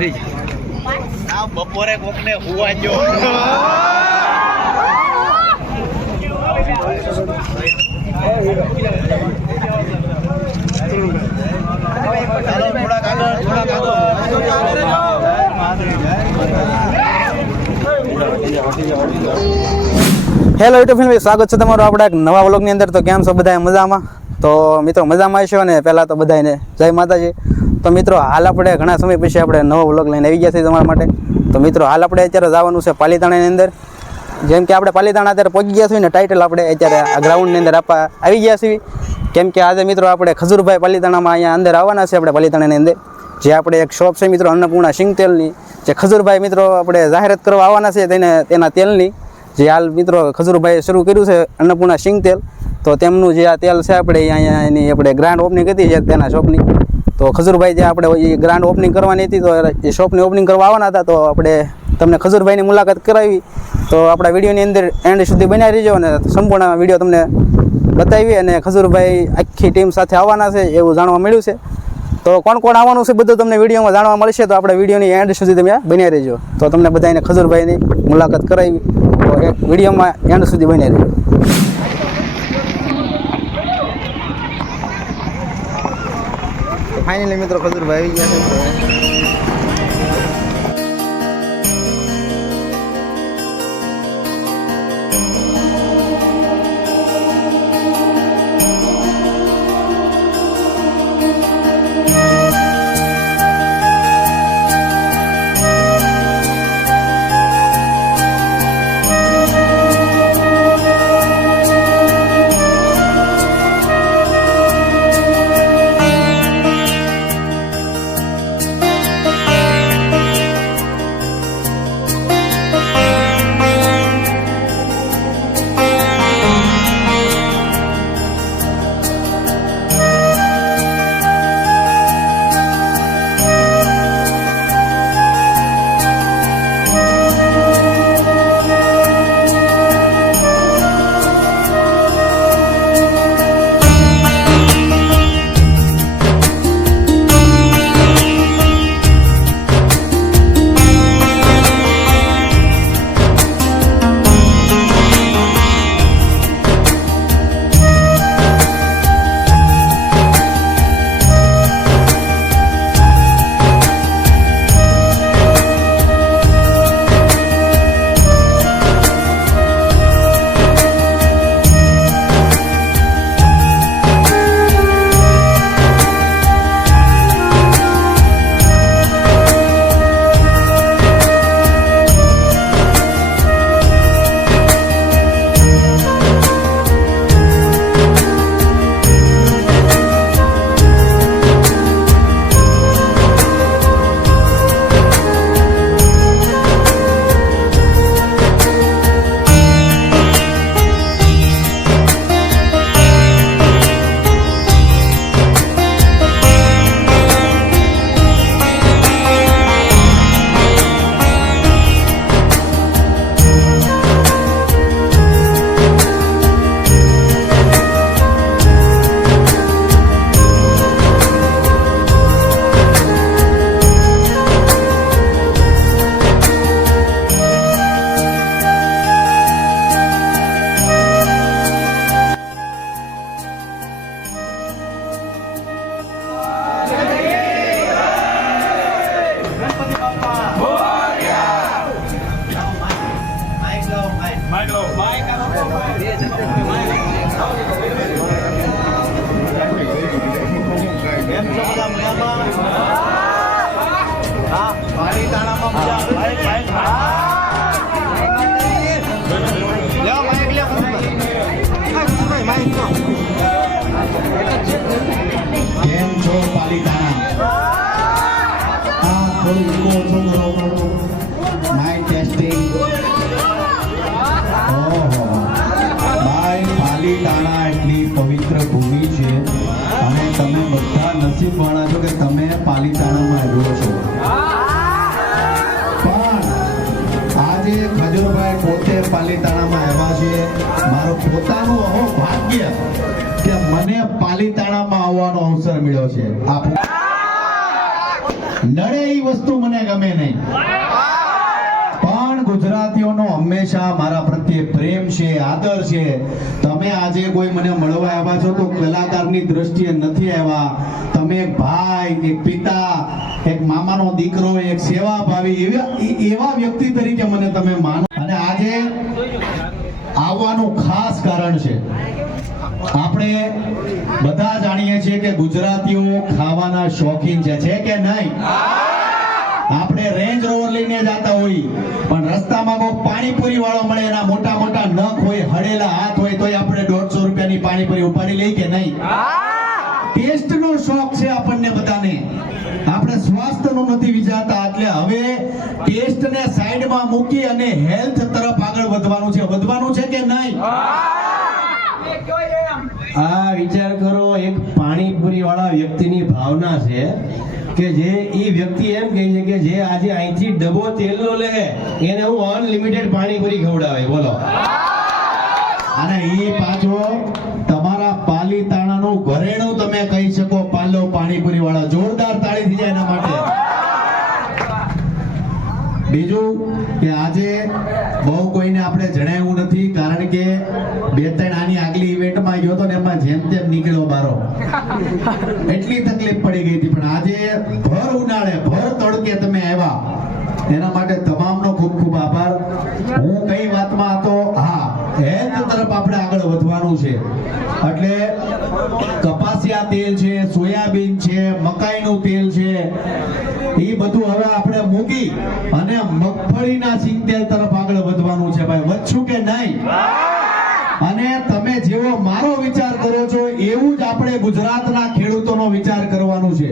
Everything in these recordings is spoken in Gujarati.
ઉતરી આ બપોરે કોકને હુવા જો હેલો યુટ્યુબ ફેમિલી, સ્વાગત છે તમારું આપણા એક નવા વ્લોગની અંદર. તો કેમ છો બધા મજામાં? તો મિત્રો મજામાં છો ને? પહેલાં તો બધાને જય માતાજી. તો મિત્રો હાલ આપણે ઘણા સમય પછી આપણે નવો વ્લોગ લઈને આવી ગયા છીએ તમારા માટે. તો મિત્રો હાલ આપણે અત્યારે જવાનું છે પાલીતાણાની અંદર. જેમ કે આપણે પાલીતાણા અત્યારે પહોંચી ગયા છીએ ને ટાઇટલ આપણે અત્યારે આ ગ્રાઉન્ડની અંદર આપવા આવી ગયા છીએ. કેમ કે આજે મિત્રો આપણે ખજૂરભાઈ પાલીતાણામાં અહીંયા અંદર આવવાના છે આપણે પાલીતાણાની અંદર. જે આપણે એક શોપ છે મિત્રો અન્નપૂર્ણા સિંગ તેલની, જે ખજૂરભાઈ મિત્રો આપણે જાહેરાત કરવા આવવાના છે તેના તેલની. જે હાલ મિત્રો ખજૂરભાઈએ શરૂ કર્યું છે અન્નપૂર્ણા સિંગ તેલ. તો તેમનું જે આ તેલ છે આપણે અહીંયા એની આપણે ગ્રાન્ડ ઓપનિંગ હતી છે તેના શોપની. તો ખજૂરભાઈ જે આપણે એ ગ્રાન્ડ ઓપનિંગ કરવાની હતી તો એ શોપની ઓપનિંગ કરવા આવવાના હતા. તો આપણે તમને ખજૂરભાઈની મુલાકાત કરાવી. તો આપણા વિડીયોની અંદર એન્ડ સુધી બનાવી રહીજો અને સંપૂર્ણ વિડીયો તમને બતાવી. અને ખજૂરભાઈ આખી ટીમ સાથે આવવાના છે એવું જાણવા મળ્યું છે. તો કોણ કોણ આવવાનું છે બધું તમને વિડીયોમાં જાણવા મળશે. તો આપણે વિડીયોની એન્ડ સુધી તમે બનાવી રહેજો. તો તમને બધાને ખજૂરભાઈની મુલાકાત કરાવી. તો એક વિડીયોમાં એન્ડ સુધી બનાવી રહેજો. ફાઇનલી મિત્રો ખજૂરભાઈ આવી ગયા છે. પાલીતાણા એટલી પવિત્ર ભૂમિ છે અને તમે બધા નસીબવાળા છો કે તમે પાલીતાણામાં આવ્યો છો. પણ આજે ખજૂરભાઈ પોતે પાલીતાણામાં આવ્યા છે. મારું પોતાનું અહો ભાગ્ય કે મને પાલીતાણામાં આવવાનો અવસર મળ્યો છે. નડે એ વસ્તુ મને ગમે નહીં. પણ ગુજરાતીઓનો હંમેશા મારા પ્રત્યે પ્રેમ છે, આદર છે. તમે આજે કોઈ મને મળવા આવ્યા છો તો કલાકારની દ્રષ્ટિએ નથી આવ્યા. તમે એક ભાઈ, એક પિતા, એક મામાનો દીકરો, એક સેવાભાવી એવા વ્યક્તિ તરીકે મને તમે માનો. અને આજે આવવાનું ખાસ કારણ છે, આપણે બધા જાણીએ છીએ કે ગુજરાતીઓ ખાવાના શોખીન છે કે નહીં? આપણે રેન્જ રોવર લઈને જતા હોઈએ પણ રસ્તામાં કોઈ પાણીપુરી વાળો મળે, એના મોટા મોટા નખ હોય, હળેલા હાથ હોય, તોય આપણે 150 રૂપિયાની પાણીપુરી ઉપાડી લઈ કે નહીં? ટેસ્ટનો શોખ છે આપણને બધાને. આપણે સ્વાસ્થ્યનું નથી વિચારતા. એટલે હવે ટેસ્ટને સાઈડમાં મૂકી અને હેલ્થ તરફ આગળ વધવાનું છે કે નહીં? આ વિચાર કરો, એક પાણીપુરી વાળા વ્યક્તિની ભાવના છે કે જે એ વ્યક્તિ એમ કહે છે કે જે આજે અહીંથી ડબ્બો તેલનો લે એને હું અનલિમિટેડ પાણીપુરી ખવડાવે. બોલો. અને એ પાછો તમારા પાલીતાણાનું ઘરેણું તમે કહી શકો, પાલો પાણીપુરી વાળા. જોરદાર તાળી થઈ જાય એના માટે. બીજું કે આજે બહુ કોઈને આપણે જણાવ્યું નથી, કારણ કે 2-3 આની આગલી ઇવેન્ટમાં ગયો તો ને એમાં જેમ તેમ નીકળ્યો બારો, એટલી તકલીફ પડી ગઈ હતી. પણ આજે ભર ઉનાળે, ભર તડકે તમે આવ્યા, એના માટે તમામનો ખૂબ ખૂબ આભાર. હું કઈ વાતમાં હતો? હા, હેલ્થ તરફ આપણે આગળ વધવાનું છે. એટલે કપાસિયા તેલ છે, સોયાબીન છે, મકાઈનું તેલ છે, એ બધું હવે આપણે મૂકી અને મગફળીના સિંગ તેલ તરફ આગળ વધવાનું છે. ભાઈ, વધશું કે નહીં? અને તમે જેવો મારો વિચાર કરો છો એવું જ આપણે ગુજરાતના ખેડૂતોનો વિચાર કરવાનું છે.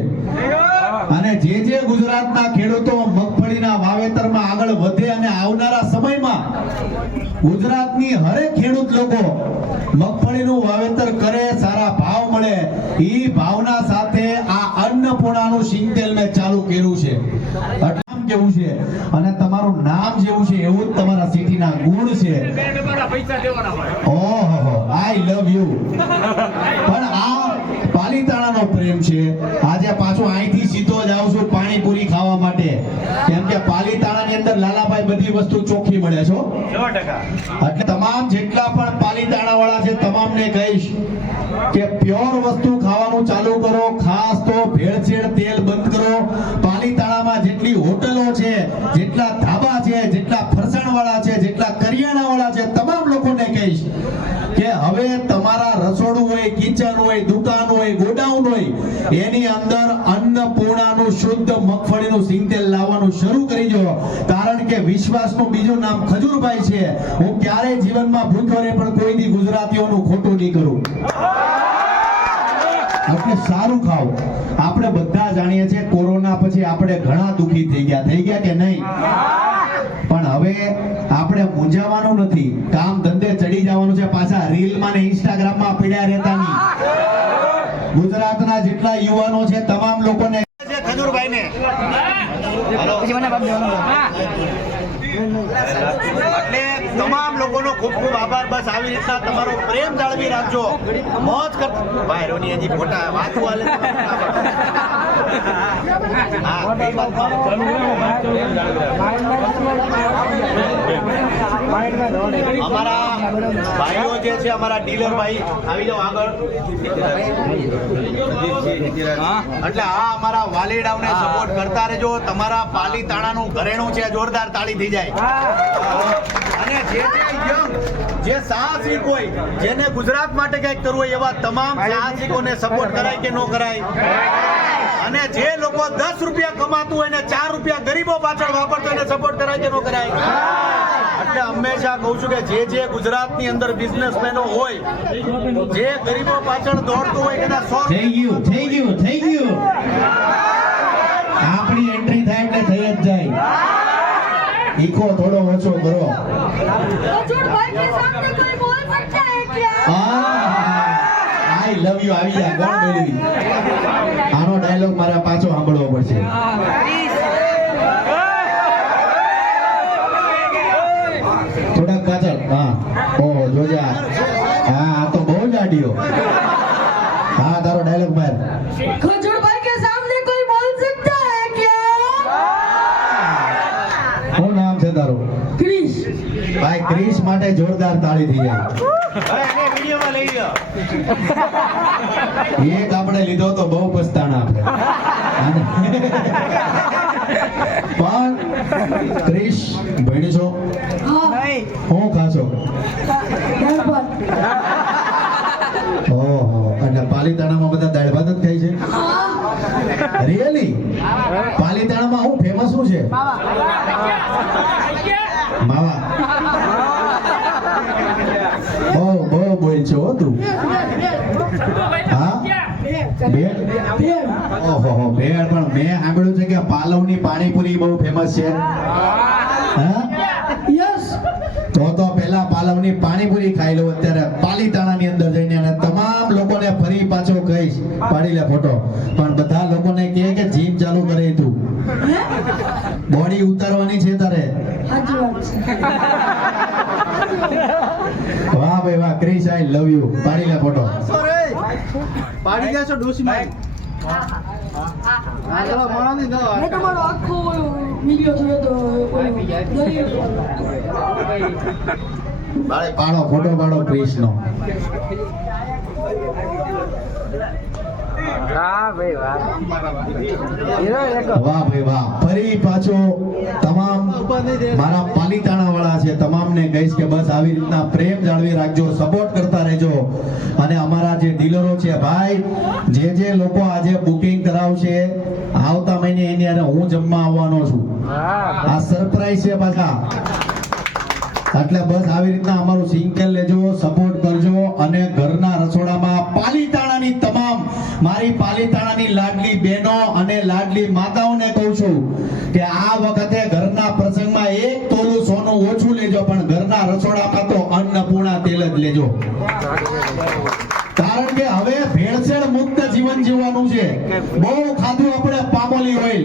અને જે ગુજરાતના ખેડૂતો મગફળીના વાવેતરમાં આગળ વધે અને આવનારા સમયમાં ગુજરાતની હરેક ખેડૂત લોકો મગફળીનું વાવેતર કરે, સારા ભાવ મળે, એ ભાવના સાથે આ અન્નપૂર્ણાનું સિંગ તેલ મેં ચાલુ કર્યું છે. નામ કેવું છે અને તમારું નામ જેવું છે એવું જ તમારા સિટીના ગુણ છે. ઓહો, આઈ લવ યુ. પણ આ પાલીતાણાનો પ્રેમ છે. આજે પાછો અહીંથી સીધો જ આવું છું પાણીપુરી ખાવા માટે, કેમ કે પાલીતાણાની અંદર લાલાભાઈ બધી વસ્તુ ચોખ્ખી મળે છે. 100%. એટલે તમામ જેટલા પણ પાલીતાણા વાળા છે તમામને કહીશ કે પ્યોર વસ્તુ ખાવાનું ચાલુ કરો. ખાસ તો ભેળસેળ તેલ બંધ કરો. પાલીતાણામાં જેટલી હોટલો છે, જેટલા ધાબા છે, જેટલા ફરસાણ વાળા છે, જેટલા કરિયાણા વાળા છે, તમામ લોકોને કહીશ કે હવે તમારા રસોડું હોય, કિચન હોય, દુકાન હોય, ગોડાઉન હોય, એની અંદર અન્નપૂર્ણાનું શુદ્ધ મગફળીનું સિંગ તેલ લાવવાનું શરૂ કરી દો. કારણ કે વિશ્વાસનું બીજું નામ ખજૂરભાઈ છે. હું ક્યારેય જીવનમાં ભૂખ્યો નહીં, પણ કોઈ દી ગુજરાતીઓનું ખોટું નહીં કરું. એટલે સારું ખાવ. આપણે બધા જાણીએ છીએ કોરોના પછી આપણે ઘણા દુખી થઈ ગયા કે નહીં? પણ હવે આપણે મૂંઝાવાનું નથી, કામ ધંધે ચડી જવાનું છે. પાછા રીલમાં ને ઇન્સ્ટાગ્રામમાં પડ્યા રહેતા નહીં. ગુજરાતના જેટલા યુવાનો છે તમામ લોકોને ખજૂરભાઈને એટલે તમામ લોકોનો ખૂબ ખૂબ આભાર. બસ આવી રીતના તમારો પ્રેમ જાળવી રાખજો, મોજ કરતા. ભાઈ રોની હજી ફોટા વાંચવા હાલે. હા, કઈ વાતમાં? અમારા ભાઈઓ જે છે, અમારા ડીલર ભાઈ આવી જાઓ આગળ. એટલે આ અમારા વાલીડાઓને સપોર્ટ કરતા રહેજો. તમારા પાલીતાણાનું ઘરેણું છે, જોરદાર તાળી થઈ જાય. અને જે યંગ, જે સાહસિક હોય, જેને ગુજરાત માટે કંઈક કરવું હોય, એવા તમામ સાહસિકોને સપોર્ટ કરાય કે ન કરાય? અને જે લોકો 10 રૂપિયા કમાતું હોય ને 4 રૂપિયા ગરીબો પાછળ વાપરતો એને સપોર્ટ કરાય કે ન કરાય? એટલે હંમેશા કહું છું કે જે ગુજરાતની અંદર બિઝનેસમેનો હોય, જે ગરીબો પાછળ દોડતું હોય, કદાચ 100 થઈ ગયું. આપણી એન્ટ્રી થાય એટલે થઈ જ જાય. ઈકો થોડો ઓછો કરો. આઈ લવ યુ આવી જા. કોણ બોલ્યું? આનો ડાયલોગ મારા પાછો સાંભળવો પડશે. થોડાક પાછળ. હા, ઓહો જોજા. હા, આ તો બહુ જાડિયો. હા, તારો ડાયલોગ માર. खजूर भाई के सामने कोई बोल सकता है क्या? તમારું? ભાઈ ક્રિશ માટે જોરદાર તાળી થઈ જાય. એને વિડીયોમાં લઈ લો. એક આપણે લીધો તો બહુ પસ્તાણા આપણે. પણ ક્રિશ ભણી છો? હું ખાશો? ઓહો, એટલે પાલીતાણામાં બધા દાળ ભાત જ ખાય છે? રિયલી? પાલીતાણામાં હું ફેમસ શું છે? માવા. બહુ બોલ છો હો તું. હા, ભેળ. ઓહો, ભેળ. પણ મેં સાંભળ્યું છે કે પાલવની પાણીપુરી બહુ ફેમસ છે. હા, તો પહેલા પાલવની પાણીપુરી ખાઈ લો અત્યારે પાલીતાણાની અંદર જઈને, અને તમામ લોકોને ફરી પાછો કહીશ, પાડી લે ફોટો. પણ બધા લોકોને કહે કે જીમ ચાલુ કરે તું, બોડી ઉતારવાની છે તારે. વાહ ભાઈ વાહ, ક્રિશ આઈ લવ યુ. પાડી લે ફોટો. પાડી દેશો ડોશીમાં. મેં તમારો આખો વિડિયો જોયો તો પાડો ફોટો, પાડો ક્રિશ નો. વાહ ભાઈ વાહ. ફરી પાછો તમામ મારા પાલીતાણા વાળા છે તમામને કહીશ કે બસ આવી રીતના પ્રેમ જાળવી રાખજો, સપોર્ટ કરતા રહેજો. અને અમારા જે ડીલરો છે ભાઈ, જે લોકો આજે બુકિંગ કરાવશે આવતા મહિને એની હારે હું જમવા આવવાનો છું. આ સરપ્રાઈઝ છે પાછા. એટલે બસ આવી રીતના અમારું સિંગલ લેજો, સપોર્ટ કરજો. અને ઘરના રસોડામાં પાલીતાણાની તમામ મારી પાલીતાણાની લાડલી બહેનો અને લાડલી માતાઓને કહું છું કે આ વખતે ઘરના પ્રસંગમાં 1 તોલું સોનું ઓછું લેજો, પણ ઘરના રસોડામાં તો અન્નપૂર્ણા તેલ જ લેજો. કારણ કે હવે ભેળસેળ મુક્ત જીવન જીવવાનું છે. બહુ ખાધું આપણે પામોલી ઓઇલ,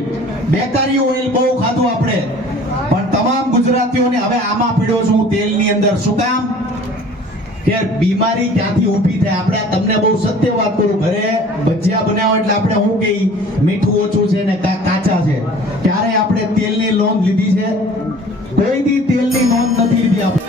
બેકારી ઓઇલ બહુ ખાધું આપણે, પણ તમામ ગુજરાતીઓને હવે આમાં પીડ્યો છું તેલની અંદર. શું કામ? કે બીમારી ક્યાંથી ઊભી થાય. આપણે તમને બહુ સત્ય વાત કરું, ઘરે ભજીયા બનાવો એટલે આપણે શું કહીએ, મીઠું ઓછું છે ને કાચા છે. ક્યારે આપણે તેલની નોંધ લીધી છે? કોઈ દી તેલની નોંધ નથી લીધી આપણે.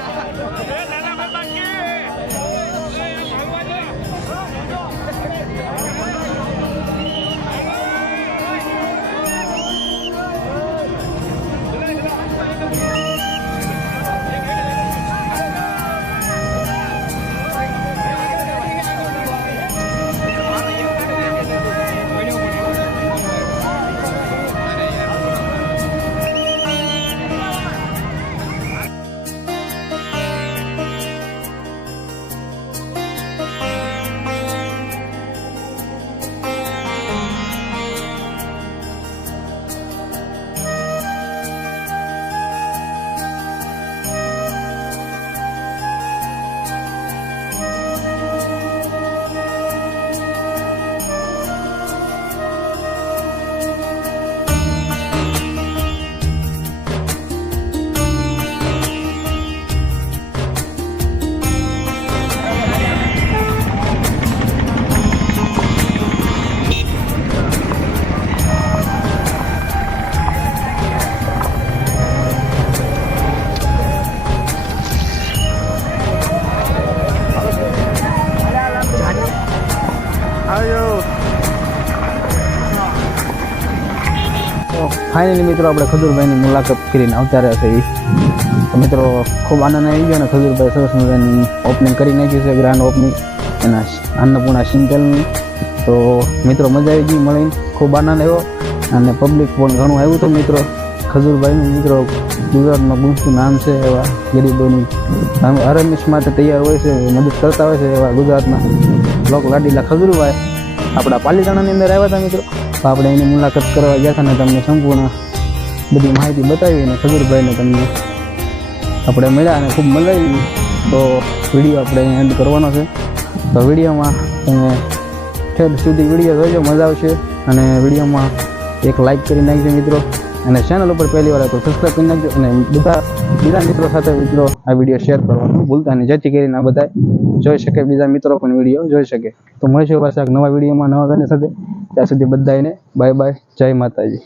ફાઇનલી મિત્રો આપણે ખજૂરભાઈની મુલાકાત કરીને આવતા રહ્યા છે. તો મિત્રો ખૂબ આનંદ આવી ગયો, અને ખજૂરભાઈ સરસ મજાની ઓપનિંગ કરી નાખ્યું છે, ગ્રાન્ડ ઓપનિંગ એના અન્નપૂર્ણા સિંગલની. તો મિત્રો મજા આવી ગઈ, મળીને ખૂબ આનંદ આવ્યો, અને પબ્લિક પણ ઘણું આવ્યું હતું. મિત્રો ખજૂરભાઈનું મિત્રો ગુજરાતમાં ગુંજતું નામ છે, એવા ગરીબોની હરમેશ માટે તૈયાર હોય છે, મદદ કરતા હોય છે એવા ગુજરાતના લોક લાડીલા ખજૂરભાઈ આપણા પાલીતાણાની અંદર આવ્યા હતા. મિત્રો તો આપણે એની મુલાકાત કરવા ગયા હતા, ને તમને સંપૂર્ણ બધી માહિતી બતાવી, અને ખજૂરભાઈને તમને આપણે મળ્યા અને ખૂબ મજા આવી. તો વિડીયો આપણે અહીં એન્ડ કરવાનો છે. તો વિડીયોમાં તમે ઠેર સુધી વિડીયો જોજો, મજા આવશે. અને વિડીયોમાં એક લાઇક કરી નાખજો મિત્રો, અને ચેનલ ઉપર પહેલી વાર તો સબસ્ક્રાઈબ કરી નાખજો, અને બીજા મિત્રો સાથે મિત્રો આ વિડીયો શેર કરવાનું ભૂલતા નહીં, જેથી કરીને આ બધા જોઈ શકે, બીજા મિત્રો પણ વિડીયો જોઈ શકે. તો મળીશું પાછા નવા વિડીયોમાં નવા ગાને સાથે. ત્યાં સુધી બધાને બાય બાય, જય માતાજી.